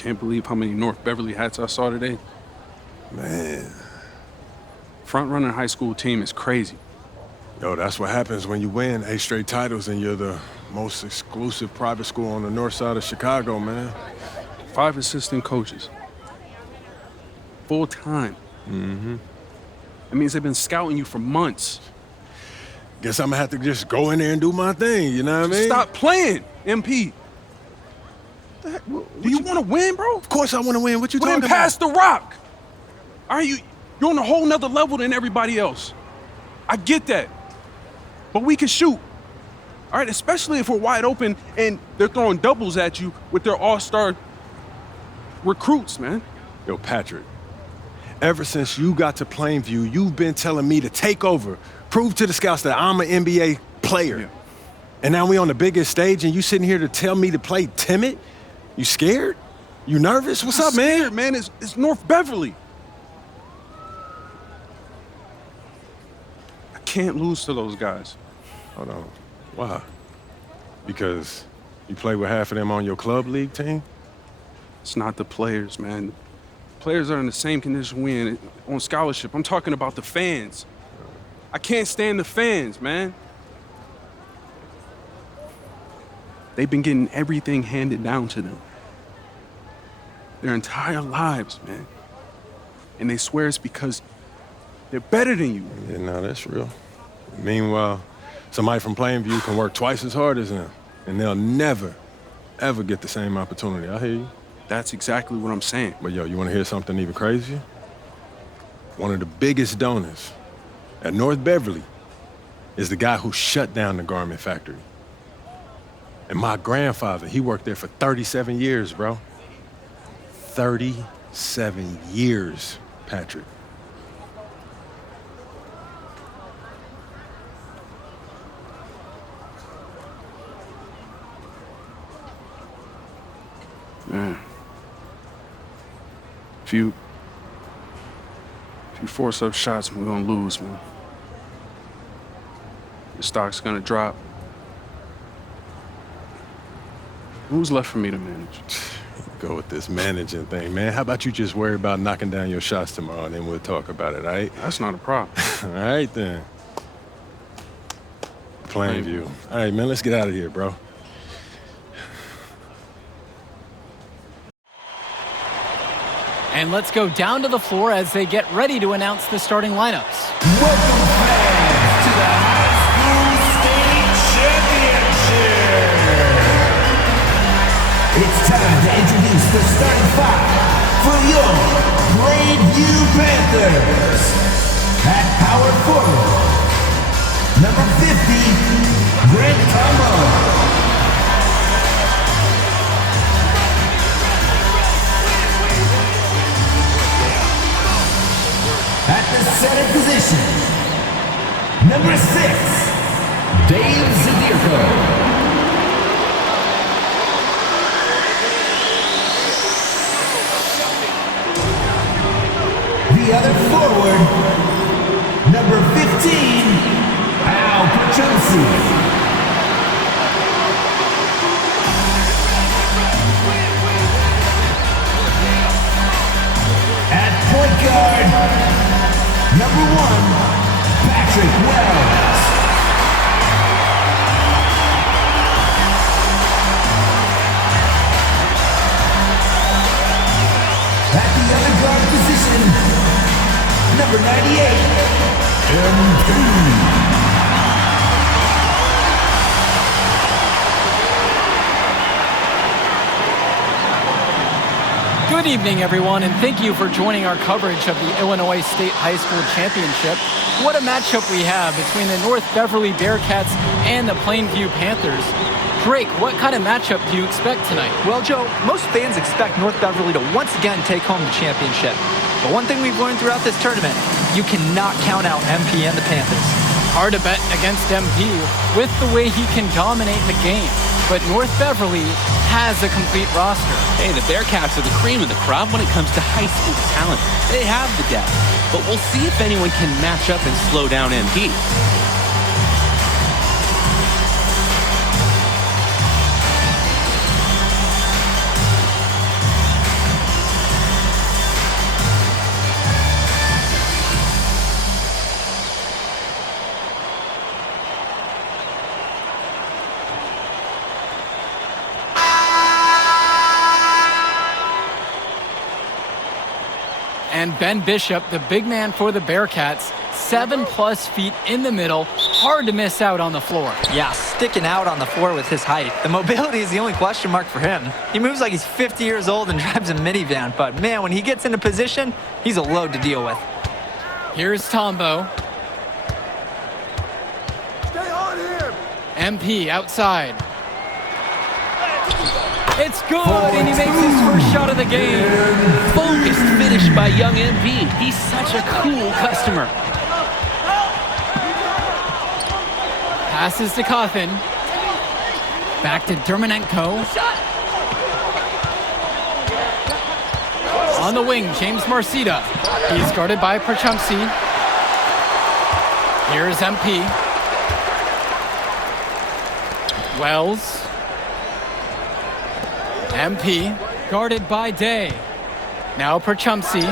Can't believe how many North Beverly hats I saw today. Man. Front-running high school team is crazy. Yo, that's what happens when you win 8 straight titles and you're the most exclusive private school on the north side of Chicago, man. 5 assistant coaches. Full time. Mm-hmm. That means they've been scouting you for months. Guess I'm gonna have to just go in there and do my thing, you know what I mean? Stop playing, MP. Do you want to win, bro? Of course I want to win. What you Well, talking then about? pass the rock. All right, you're on a whole nother level than everybody else. I get that. But we can shoot. All right, especially if we're wide open and they're throwing doubles at you with their all-star recruits, man. Yo, Patrick, ever since you got to Plainview, you've been telling me to take over, prove to the scouts that I'm an NBA player. Yeah. And now we on the biggest stage and you sitting here to tell me to play timid? You scared? You nervous? What's up, man? Scared, man. It's North Beverly. I can't lose to those guys. Hold on. Why? Because you play with half of them on your club league team? It's not the players, man. Players are in the same condition we in on scholarship. I'm talking about the fans. I can't stand the fans, man. They've been getting everything handed down to them their entire lives, man. And they swear it's because they're better than you. Yeah, no, that's real. Meanwhile, somebody from Plainview can work twice as hard as them, and they'll never, ever get the same opportunity. I hear you. That's exactly what I'm saying. But yo, you want to hear something even crazier? One of the biggest donors at North Beverly is the guy who shut down the garment factory. And my grandfather, he worked there for 37 years, bro. 37 years, Patrick. Man. If you force up shots, we're gonna lose, man. Your stock's gonna drop. Who's left for me to manage? Go with this managing thing, man. How about you just worry about knocking down your shots tomorrow, and then we'll talk about it, all right? That's not a problem. All right, then. Plainview. All right, man, let's get out of here, bro. And let's go down to the floor as they get ready to announce the starting lineups. Welcome fans to the High School State Championship. It's time to introduce the starting 5 for your Plainview Panthers. At power forward, number 50, Grant Combo. At the center position, number 6, Dave Zadirko. The other forward, number 15, Al Petronsi. At point guard, number 1, Patrick Wells. At the other guard position, number 98, MP. Good evening, everyone, and thank you for joining our coverage of the Illinois State High School Championship. What a matchup we have between the North Beverly Bearcats and the Plainview Panthers. Drake, what kind of matchup do you expect tonight? Well, Joe, most fans expect North Beverly to once again take home the championship. But one thing we've learned throughout this tournament, you cannot count out MP and the Panthers. Hard to bet against MP with the way he can dominate the game. But North Beverly has a complete roster. Hey, the Bearcats are the cream of the crop when it comes to high school talent. They have the depth, but we'll see if anyone can match up and slow down MP. And Ben Bishop, the big man for the Bearcats, 7+ feet in the middle, hard to miss out on the floor. Yeah, sticking out on the floor with his height. The mobility is the only question mark for him. He moves like he's 50 years old and drives a minivan, but man, when he gets into position, he's a load to deal with. Here's Tombo. MP outside. It's good, and he makes his first shot of the game. Focused finish by young MP. He's such a cool customer. Passes to Cawthon. Back to Dermonenko. On the wing, James Marcita. He's guarded by Perchumsey. Here's MP. Wells. MP, guarded by Day. Now Perchumsey.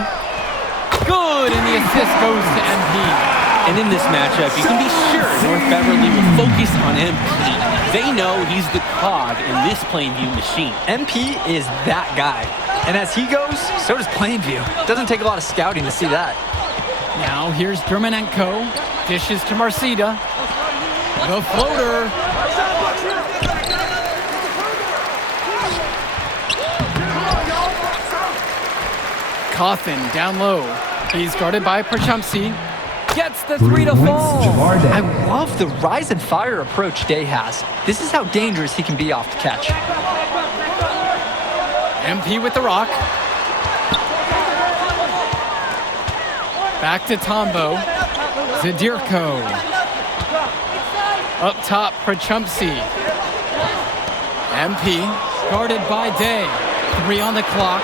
Good, and the assist goes to MP. And in this matchup, you can be sure North Beverly will focus on MP. They know he's the cog in this Plainview machine. MP is that guy. And as he goes, so does Plainview. Doesn't take a lot of scouting to see that. Now here's Dermonenko. Dishes to Marcita. The floater. Cawthon down low. He's guarded by Perchumsey. Gets the three to fall. I love the rise and fire approach Day has. This is how dangerous he can be off the catch. MP with the rock. Back to Tombo. Zadirko. Up top, Perchumsey. MP, guarded by Day. 3 on the clock.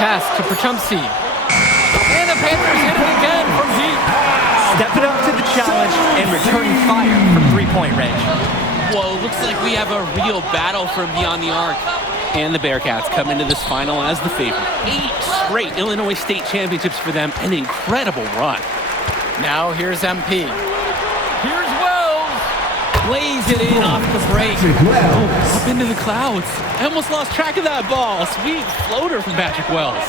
Pass to Perchumsey. And the Panthers hit it again from deep. Stepping up to the challenge and returning fire from three-point range. Whoa, looks like we have a real battle from beyond the arc. And the Bearcats come into this final as the favorite. 8 straight Illinois State championships for them. An incredible run. Now here's MP. Here's Wells. Lays it in off the break. Up into the clouds. I almost lost track of that ball. Sweet floater from Patrick Wells.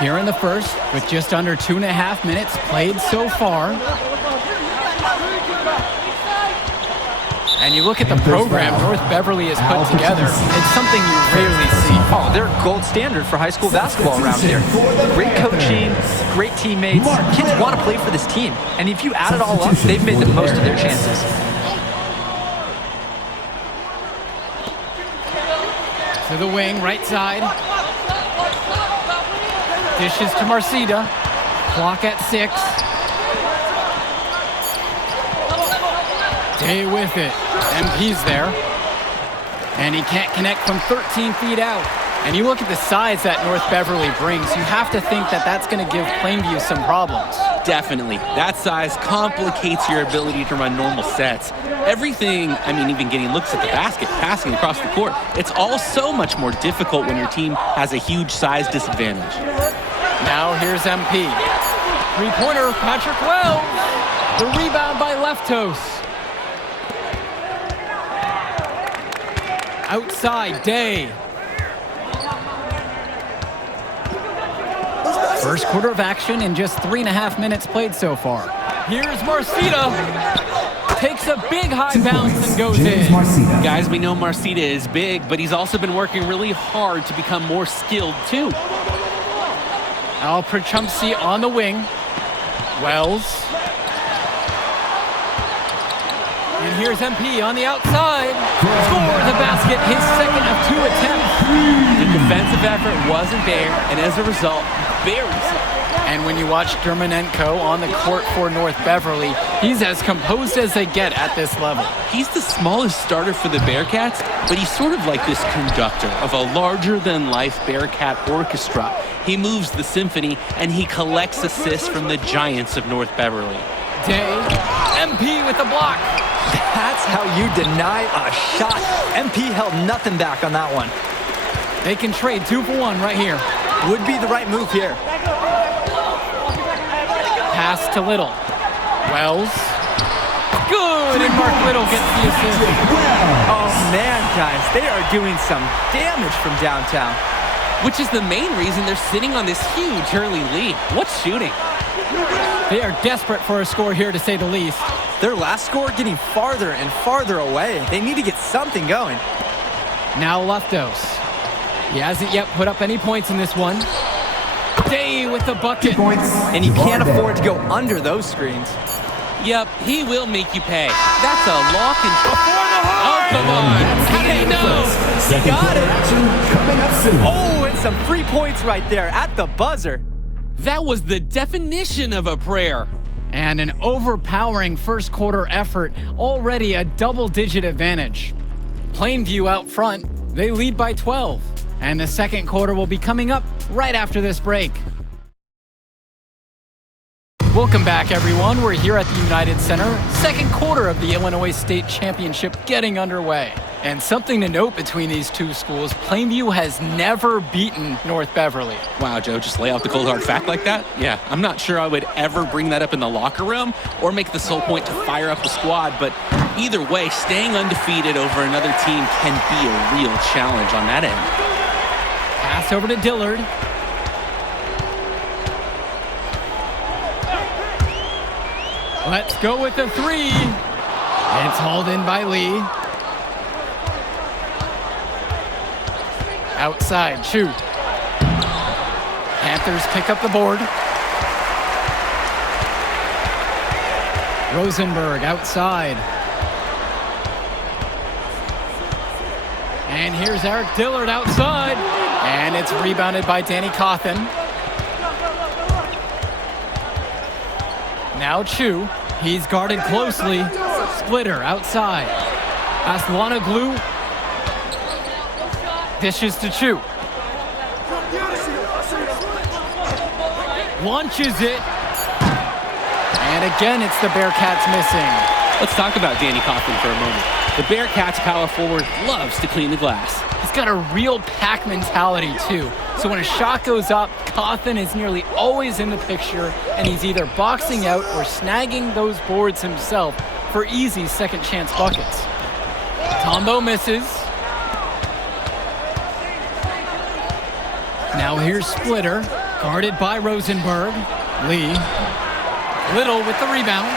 Here in the first, with just under 2.5 minutes played so far. And you look at the program North Beverly has put together, it's something you rarely see. Oh, they're gold standard for high school basketball around here. Great coaching, great teammates. Kids want to play for this team. And if you add it all up, they've made the most of their chances. To the wing, right side. Dishes to Marcita. Clock at 6. Day with it. MP's there. And he can't connect from 13 feet out. And you look at the size that North Beverly brings, you have to think that that's going to give Plainview some problems. Definitely. That size complicates your ability to run normal sets. Everything, I mean, even getting looks at the basket, passing across the court, it's all so much more difficult when your team has a huge size disadvantage. Now here's MP. Three-pointer, Patrick Wells. The rebound by Leftos. Outside, Day. First quarter of action in just 3.5 minutes played so far. Here's Marcita. Takes a big high bounce and goes in. Guys, we know Marcita is big, but he's also been working really hard to become more skilled too. Al Perchumsey on the wing. Wells. And here's MP on the outside. Scores a basket, his second of 2 attempts. The defensive effort wasn't there, and as a result, buries it. And when you watch Dermonenko on the court for North Beverly, he's as composed as they get at this level. He's the smallest starter for the Bearcats, but he's sort of like this conductor of a larger-than-life Bearcat orchestra. He moves the symphony, and he collects assists from the giants of North Beverly. Day, MP with the block. That's how you deny a shot. MP held nothing back on that one. They can trade 2 for 1 right here. Would be the right move here. Pass to Little. Wells. Good, and Mark Little gets the assist. Oh, man. guys, they are doing some damage from downtown. Which is the main reason they're sitting on this huge early lead. What's shooting? They are desperate for a score here, to say the least. Their last score getting farther and farther away. They need to get something going. Now Leftos. He hasn't yet put up any points in this one. Day with the bucket. And you can't afford to go under those screens. Yep, he will make you pay. That's a lock and oh, come on. How did he know? He got it. Oh, and some free points right there at the buzzer. That was the definition of a prayer. And an overpowering first quarter effort, already a double-digit advantage. Plainview out front, they lead by 12. And the second quarter will be coming up right after this break. Welcome back, everyone. We're here at the United Center. Second quarter of the Illinois State Championship getting underway. And something to note between these two schools, Plainview has never beaten North Beverly. Wow, Joe, just lay out the cold hard fact like that? Yeah, I'm not sure I would ever bring that up in the locker room or make the sole point to fire up the squad, but either way, staying undefeated over another team can be a real challenge on that end. Pass over to Dillard. Let's go with the three. It's hauled in by Lee. Outside, Chu. Panthers pick up the board. Rosenberg outside. And here's Eric Dillard outside. And it's rebounded by Danny Cawthon. Now Chu. He's guarded closely. Splitter outside. Aslanoglu dishes to Chu. Launches it. And again, it's the Bearcats missing. Let's talk about Danny Cawthon for a moment. The Bearcats power forward loves to clean the glass. He's got a real pack mentality, too. So when a shot goes up, Cawthon is nearly always in the picture, and he's either boxing out or snagging those boards himself for easy second chance buckets. Tombo misses. Now here's Splitter, guarded by Rosenberg. Lee. Little with the rebound.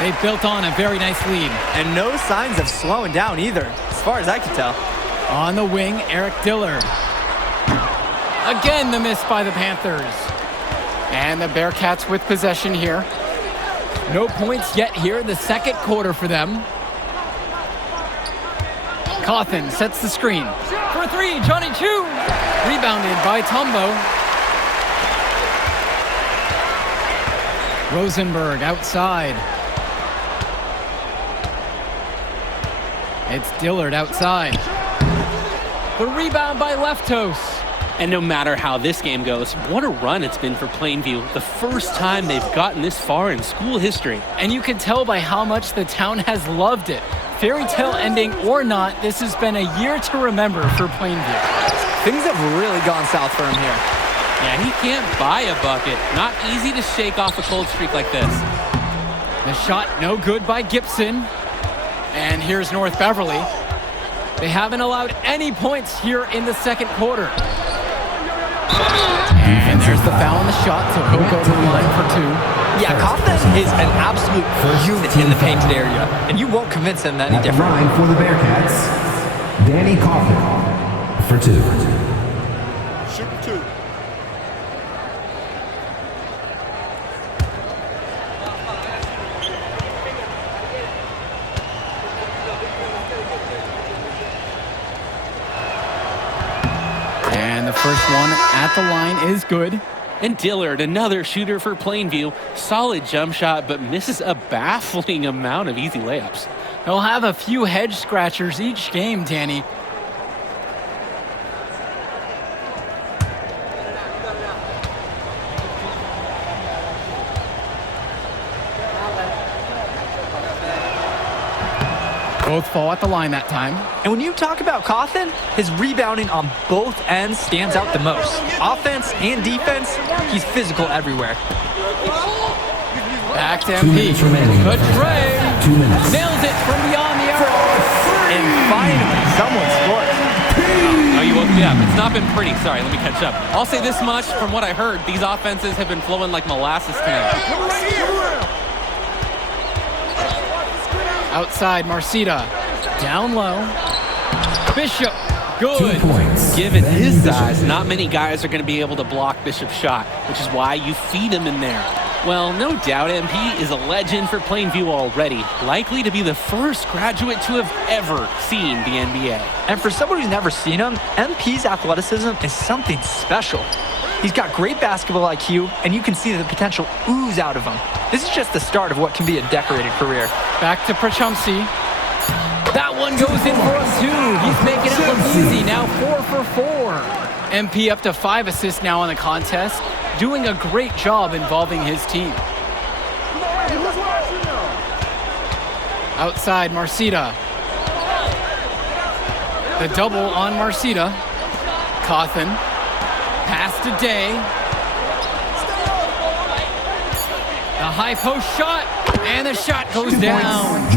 They built on a very nice lead. And no signs of slowing down either, as far as I can tell. On the wing, Eric Dillard. Again, the miss by the Panthers. And the Bearcats with possession here. No points yet here in the second quarter for them. Cawthon sets the screen. For three, Johnny Chu. Rebounded by Tombo. Rosenberg outside. It's Dillard outside. The rebound by Leftos. And no matter how this game goes, what a run it's been for Plainview. The first time they've gotten this far in school history. And you can tell by how much the town has loved it. Fairy tale ending or not, this has been a year to remember for Plainview. Things have really gone south for him here. Yeah, he can't buy a bucket. Not easy to shake off a cold streak like this. The shot no good by Gibson. And here's North Beverly. They haven't allowed any points here in the second quarter. And there's the foul on the shot, so he'll go to the line for two. Yeah, Cawthon is an absolute unit in the painted area, and you won't convince him any different. At the line for the Bearcats, Danny Cawthon for two. Shoot two. And the first one at the line is good. And Dillard, another shooter for Plainview. Solid jump shot, but misses a baffling amount of easy layups. They'll have a few head scratchers each game, Danny. Both fall at the line that time. And when you talk about Cawthon, his rebounding on both ends stands out the most. Offense and defense, he's physical everywhere. Back to 2 MP. minutes remaining. Good tray. 2 minutes. Nails it from beyond the arc. And finally, someone scores. Oh, you woke me up. It's not been pretty. Sorry, let me catch up. I'll say this much. From what I heard, these offenses have been flowing like molasses tonight. Outside, Marcita. Down low. Bishop. 2 Good. points. Given his size, not many guys are going to be able to block Bishop's shot, which is why you feed him in there. Well, no doubt MP is a legend for Plainview already, likely to be the first graduate to have ever seen the NBA. And for someone who's never seen him, MP's athleticism is something special. He's got great basketball IQ, and you can see the potential ooze out of him. This is just the start of what can be a decorated career. Back to Prachumsky. That one goes in for a 2. He's making it look easy. Now 4 for 4. MP up to 5 assists now in the contest, doing a great job involving his team. Outside, Marcita. The double on Marcita. Cawthon. Pass to Day. The high post shot, and the shot goes down.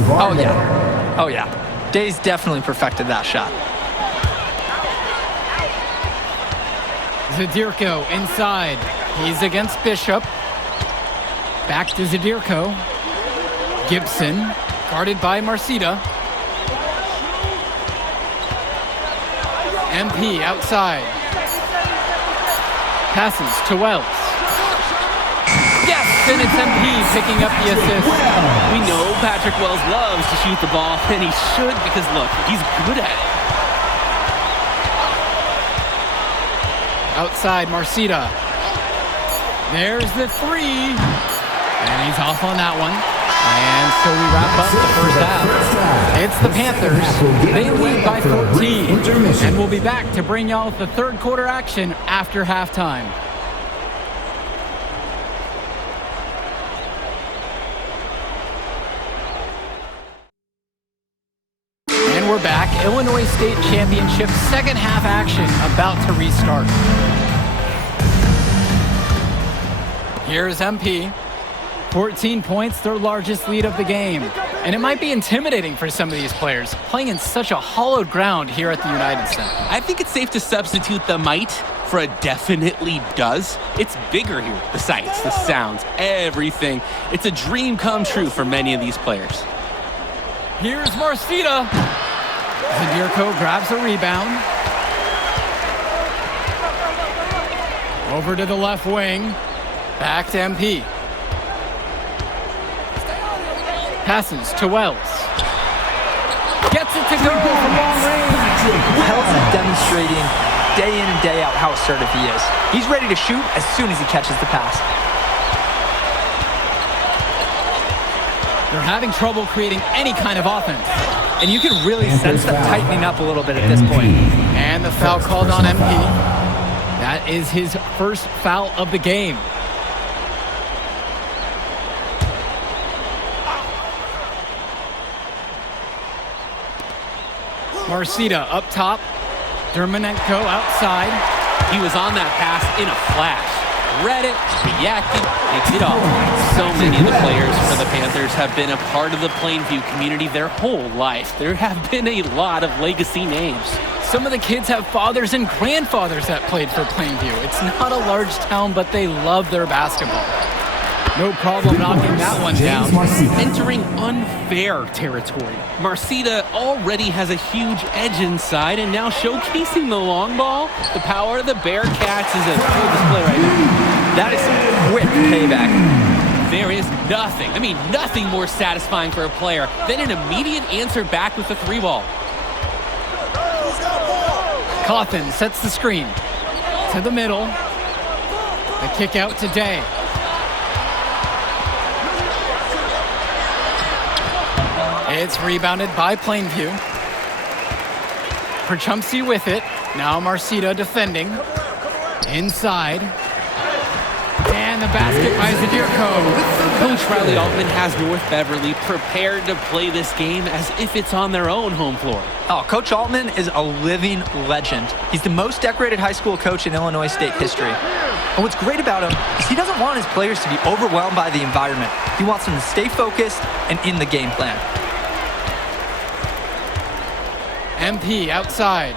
Oh, yeah. Oh, yeah. Day's definitely perfected that shot. Zadirko inside. He's against Bishop. Back to Zadirko. Gibson, guarded by Marcita. MP outside. Passes to Wells. Yes, and it's MP picking up the assist. We know Patrick Wells loves to shoot the ball, and he should because, look, he's good at it. Outside, Marcita. There's the 3. And he's off on that one. And so we wrap up the first half. It's the Panthers. They lead by 14. And we'll be back to bring y'all the third quarter action after halftime. And we're back. Illinois State Championship second half action about to restart. Here's MP. 14 points, their largest lead of the game. And it might be intimidating for some of these players, playing in such a hollowed ground here at the United Center. I think it's safe to substitute the might for a definitely does. It's bigger here. The sights, the sounds, everything. It's a dream come true for many of these players. Here's Marcita. Zadirko grabs a rebound. Over to the left wing. Back to MP. Passes to Wells. Gets it to go from long range. Wells is demonstrating day in and day out how assertive he is. He's ready to shoot as soon as he catches the pass. They're having trouble creating any kind of offense. And you can really sense them tightening up a little bit at this point. And the foul called on MP. That is his first foul of the game. Marcita up top. Dermanenko outside. He was on that pass in a flash. Read it, reacted, they did all. So many of the players for the Panthers have been a part of the Plainview community their whole life. There have been a lot of legacy names. Some of the kids have fathers and grandfathers that played for Plainview. It's not a large town, but they love their basketball. No problem knocking that one down. Entering unfair territory. Marcita already has a huge edge inside, and now showcasing the long ball. The power of the Bearcats is a full display right now. That is some quick payback. There is nothing more satisfying for a player than an immediate answer back with the 3-ball. Cawthon sets the screen. To the middle. The kick out to Day. It's rebounded by Plainview. Prachumsky with it. Now Marcita defending. Inside. And the basket by Zadirko. Coach Riley Altman has North Beverly prepared to play this game as if it's on their own home floor. Oh, Coach Altman is a living legend. He's the most decorated high school coach in Illinois State history. And what's great about him is he doesn't want his players to be overwhelmed by the environment. He wants them to stay focused and in the game plan. MP outside.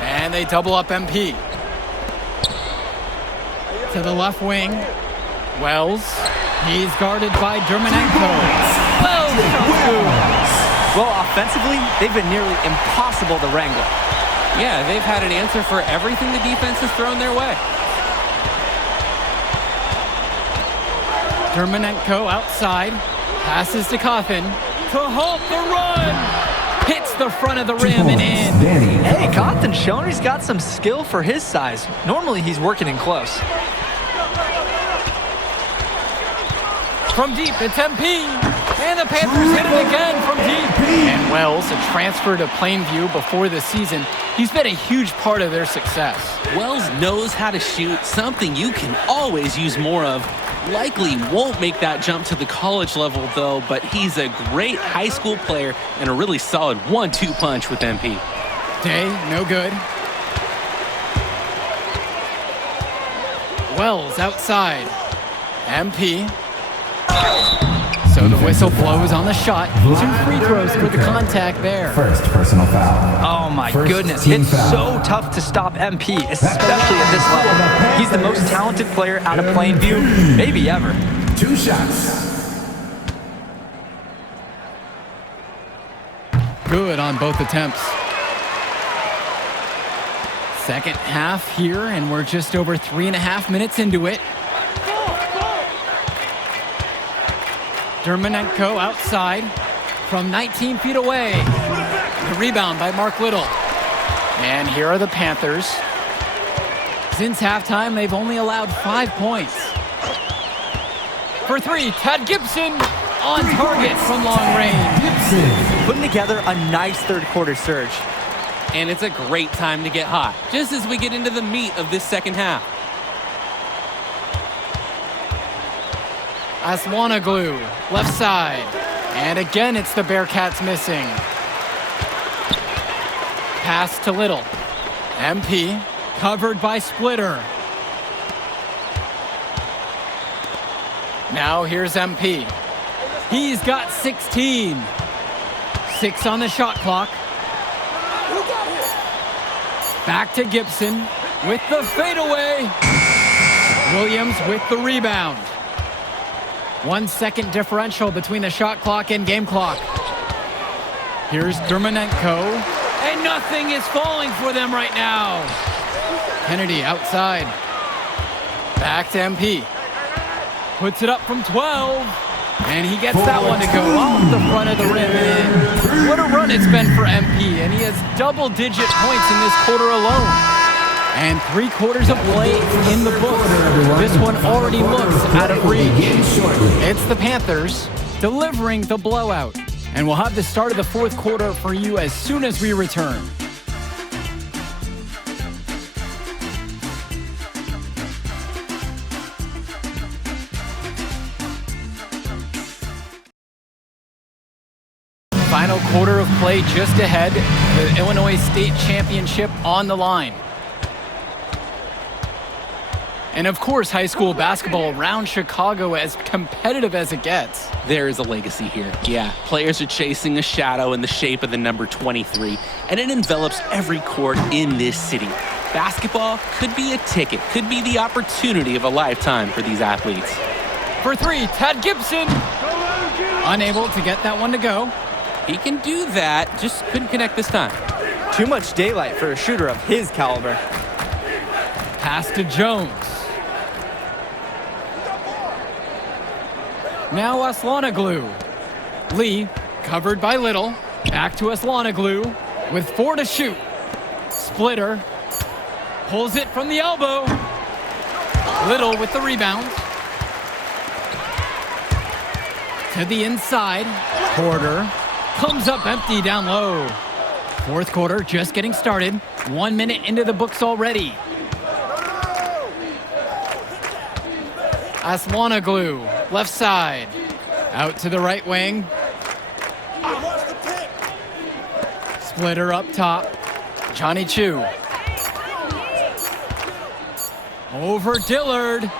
And they double up MP. To the left wing. Wells. He's guarded by Dermanenko. Wells comes through. Well, offensively, they've been nearly impossible to wrangle. Yeah, they've had an answer for everything the defense has thrown their way. Dermanenko outside. Passes to Cawthon. To halt the run. Hits the front of the rim and in. Danny. Hey, Cawthon's shown he's got some skill for his size. Normally, he's working in close. From deep, it's MP. And the Panthers hit it again from deep. And Wells, a transfer to Plainview before the season, he's been a huge part of their success. Wells knows how to shoot, something you can always use more of. Likely won't make that jump to the college level, though, but he's a great high school player and a really solid 1-2 punch with MP. Day, no good. Wells outside. MP. So the whistle blows on the shot. 2 free throws for the contact there. First personal foul. Oh my First goodness, team it's foul. so tough to stop MP, especially at this level. He's the most talented player out of Plainview, maybe ever. 2 shots. Good on both attempts. Second half here, and we're just over 3.5 minutes into it. Dermanenko outside from 19 feet away. The rebound by Mark Little. And here are the Panthers. Since halftime, they've only allowed 5 points. For 3, Tad Gibson on target from long range. Putting together a nice third quarter surge. And it's a great time to get hot, just as we get into the meat of this second half. Aslanoglu, left side. And again, it's the Bearcats missing. Pass to Little. MP, covered by Splitter. Now here's MP. He's got 16. 6 on the shot clock. Back to Gibson with the fadeaway. Williams with the rebound. 1 second differential between the shot clock and game clock. Here's Dermanenko. And nothing is falling for them right now. Kennedy outside. Back to MP. Puts it up from 12. And he gets that one to go off the front of the rim. And what a run it's been for MP. And he has double-digit points in this quarter alone. And 3 quarters of play in the books. This one already looks out of reach. It's the Panthers delivering the blowout. And we'll have the start of the fourth quarter for you as soon as we return. Final quarter of play just ahead. The Illinois State Championship on the line. And of course, high school basketball around Chicago as competitive as it gets. There is a legacy here. Yeah, players are chasing a shadow in the shape of the number 23, and it envelops every court in this city. Basketball could be a ticket, could be the opportunity of a lifetime for these athletes. For 3, Tad Gibson. Unable to get that one to go. He can do that, just couldn't connect this time. Too much daylight for a shooter of his caliber. Pass to Jones. Now Aslanoglu. Lee, covered by Little. Back to Aslanoglu with 4 to shoot. Splitter pulls it from the elbow. Little with the rebound. To the inside. Porter comes up empty down low. Fourth quarter just getting started. 1 minute into the books already. Aslanoglu, left side. Out to the right wing. Splitter up top. Johnny Chu. Over Dillard.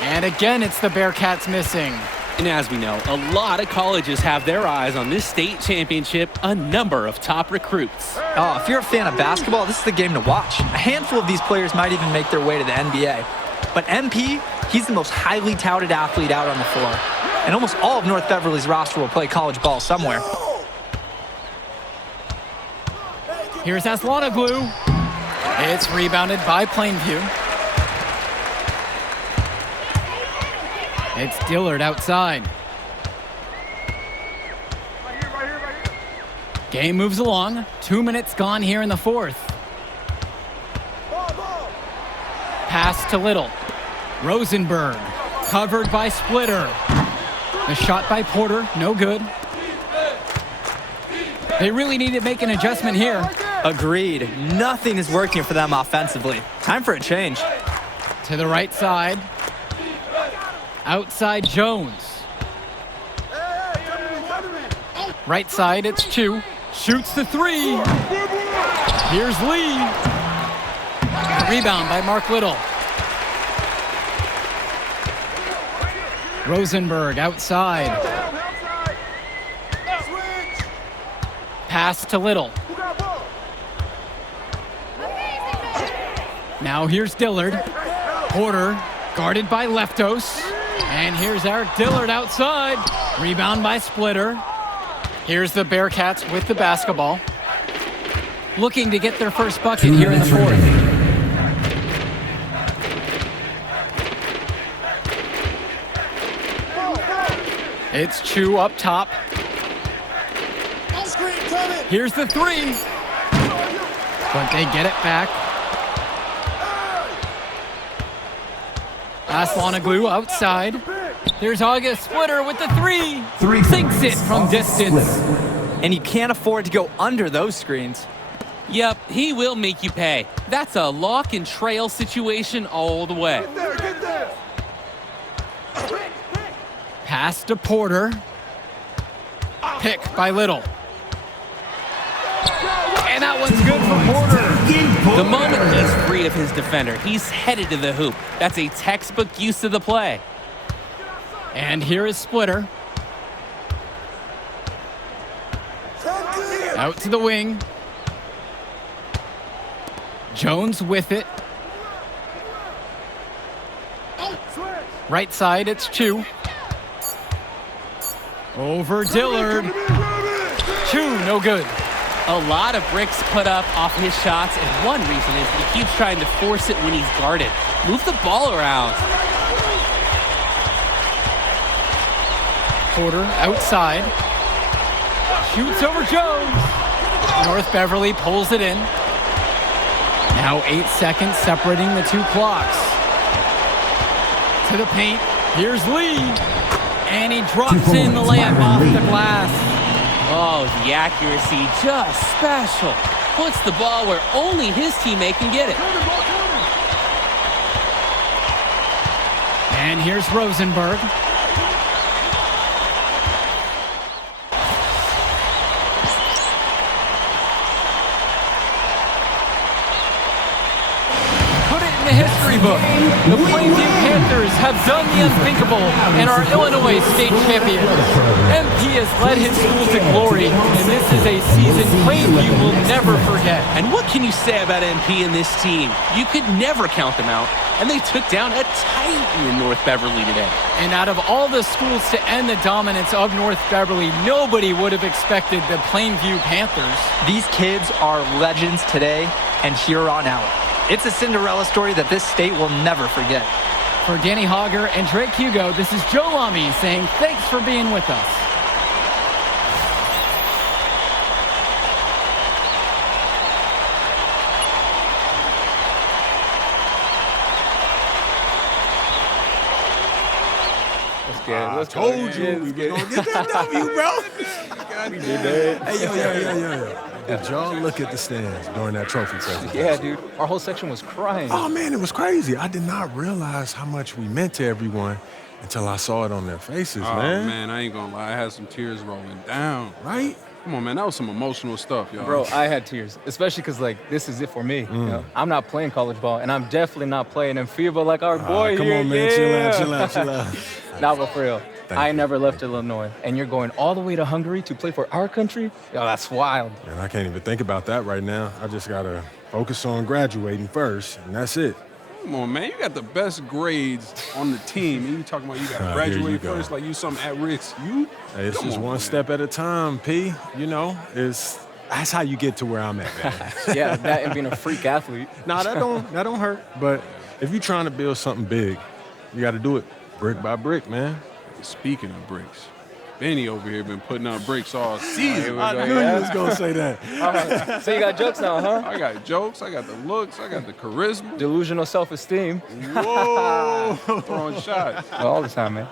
And again, it's the Bearcats missing. And as we know, a lot of colleges have their eyes on this state championship, a number of top recruits. Oh, if you're a fan of basketball, this is the game to watch. A handful of these players might even make their way to the NBA. But MP, he's the most highly touted athlete out on the floor. And almost all of North Beverly's roster will play college ball somewhere. Here's Aslanoglu. It's rebounded by Plainview. It's Dillard outside. Game moves along. 2 minutes gone here in the fourth. Pass to Little. Rosenberg, covered by Splitter. The shot by Porter, no good. They really need to make an adjustment here. Agreed. Nothing is working for them offensively. Time for a change. To the right side. Outside Jones. Right side, it's Chu. Shoots the three. Here's Lee. Rebound by Mark Little. Rosenberg outside. Pass to Little. Now here's Dillard. Porter guarded by Leftos. And here's Eric Dillard outside. Rebound by Splitter. Here's the Bearcats with the basketball. Looking to get their first bucket here in the fourth. It's Chu up top. Here's the three. But they get it back. Aslanoglu outside. There's August Splitter with the three. Sinks it from distance. And you can't afford to go under those screens. Yep, he will make you pay. That's a lock and trail situation all the way. Pass to Porter. Pick by Little. And that one's good for Porter. The moment he's free of his defender, he's headed to the hoop. That's a textbook use of the play. And here is Splitter. Out to the wing. Jones with it. Right side, it's Chu. Over Dillard. Chu, no good. A lot of bricks put up off his shots, and one reason is he keeps trying to force it when he's guarded. Move the ball around. Porter outside. Shoots over Jones. North Beverly pulls it in. Now 8 seconds separating the two clocks. To the paint. Here's Lee. And he drops in the layup off the glass. Oh, the accuracy just special. Puts the ball where only his teammate can get it. And here's Rosenberg. Put it in the history book. The Plainview Panthers have done the unthinkable and are Illinois state champions. MP has led his school to glory, and this is a season Plainview will never forget. And what can you say about MP and this team? You could never count them out, and they took down a titan in North Beverly today. And out of all the schools to end the dominance of North Beverly, nobody would have expected the Plainview Panthers. These kids are legends today and here on out. It's a Cinderella story that this state will never forget. For Danny Hogger and Drake Hugo, this is Joe Lamy saying thanks for being with us. I told you we were gonna get that W, bro. We did that. Hey, yo. Did y'all look at the stands during that trophy presentation? Yeah, dude. Our whole section was crying. Oh, man, it was crazy. I did not realize how much we meant to everyone until I saw it on their faces, Oh, man. man, I ain't gonna lie. I had some tears rolling down. Right? Come on, man. That was some emotional stuff, y'all. Bro, I had tears, especially because, like, this is it for me. You know? I'm not playing college ball, and I'm definitely not playing in FIBA like our boy come here. on, man. Yeah. Chill out. Nah, but for real, I you. never left Illinois, and you're going all the way to Hungary to play for our country? Yo, that's wild. And I can't even think about that right now. I just got to focus on graduating first, and that's it. Come on, man. You got the best grades on the team, and you talking about you got to Here you graduate go. first like you something at risk. You? Hey, it's Come just on, one man. step at a time, P. You know, that's how you get to where I'm at, man. Yeah, that and being a freak athlete. Nah, that don't hurt. But if you're trying to build something big, you got to do it brick by brick, man. Speaking of bricks, Benny over here been putting up bricks all season. I knew you was gonna say that. All right, so you got jokes now, huh? I got jokes, I got the looks, I got the charisma. Delusional self-esteem. Whoa! Throwing shots. All the time, man.